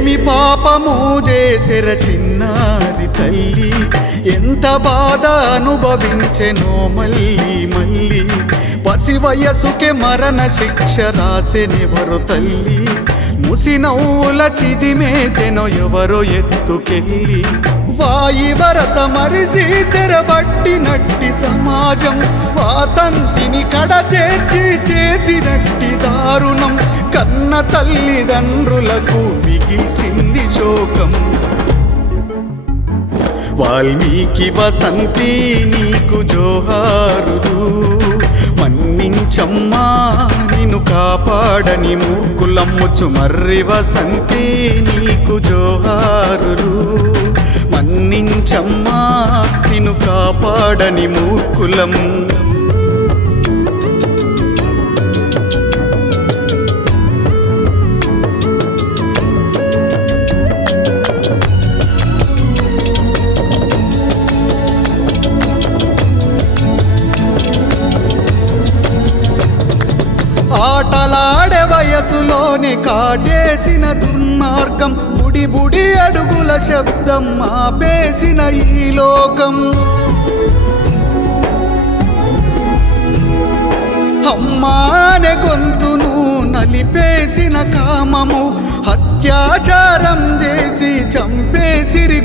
ఏమి పాపము చేసిర చిన్నారి తల్లి? ఎంత బాధ అనుభవించెనో మళ్ళీ మళ్ళీ. పసి వయసుకే మరణ శిక్ష రాసెనెవరు తల్లి? ముసినవ్వుల చిదిమేసెనో ఎవరో ఎత్తుకెళ్ళి. వాయి వరస మరిసి చెరబట్టినట్టి సమాజం. వాసంతిని కడతేర్చి చేసినట్టి దారుణం. తల్లిదండ్రులకు మిగిల్చింది శోకం. వాల్మీకి వసంతి నీకు జోహారుదు. మన్నించమ్మా నిన్ను కాపాడని మూర్ఖులమ్ముచు మర్రి వసంతి నీకు జోహారులు మన్నించమ్మా నిన్ను కాపాడని మూర్ఖులం. మనసులోని కాటేసిన దుర్మార్గం బుడి బుడి అడుగుల శబ్దం ఆపేసిన ఈ లోకం. అమ్మానే గొంతును నలిపేసిన కామము అత్యాచారం చేసి చంపేసిరి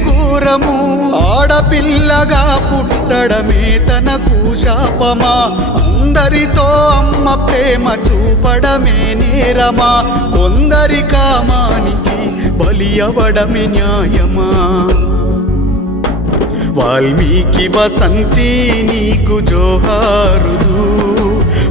ఘోరము ఆడపిల్లగా పుట్టడమే తనకు శాపమా అందరితో అమ్మ ప్రేమ చూపడమే నేరమా. కొందరి కామానికి బలి అవ్వడమే న్యాయమా. వాల్మీకి వసంతి నీకు జోహారులు.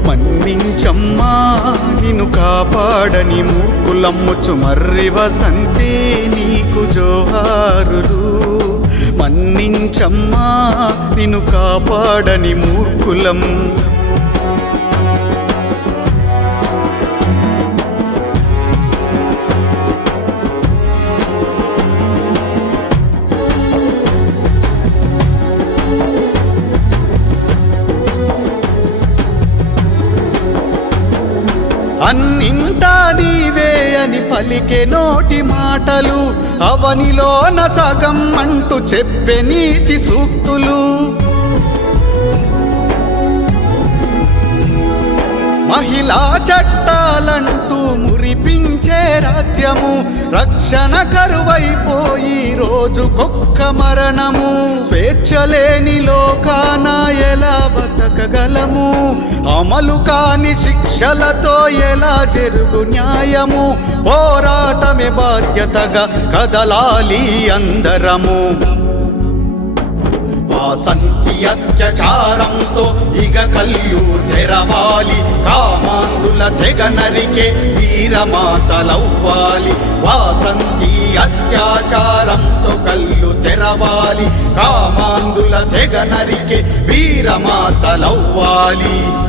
మన్నించమ్మా నిన్ను కాపాడని మూర్ఖులమ్ముచు మర్రి వసంతి నీకు జోహారులు. మన్నించమ్మా నిన్ను కాపాడని మూర్ఖులం. అన్నింటా నీవే అని పలికే నోటి మాటలు అవనిలోన సగం అంటూ చెప్పే నీతి సూక్తులు. మహిళా చట్టాలంటూ మురిపించే రాజ్యము రక్షణ కరువైపోయి రోజుకొక్క మరణము. స్వేచ్ఛ లేని లోకాన ఎలా బతకగలము? అమలు కాని శిక్షలతో ఎలా జరుగు న్యాయము? పోరాటమే బాధ్యతగా కదలాలి అందరము. వాసంతి అత్యచారంతో ఇగ కల్లు తెరవాలి. కామాందుల తెగ నరికే వీరమాతలవ్వాలి. వాసంతి అత్యాచారంతో కల్లు తెరవాలి. కామాందుల తెగ నరికే వీరమాతలవ్వాలి.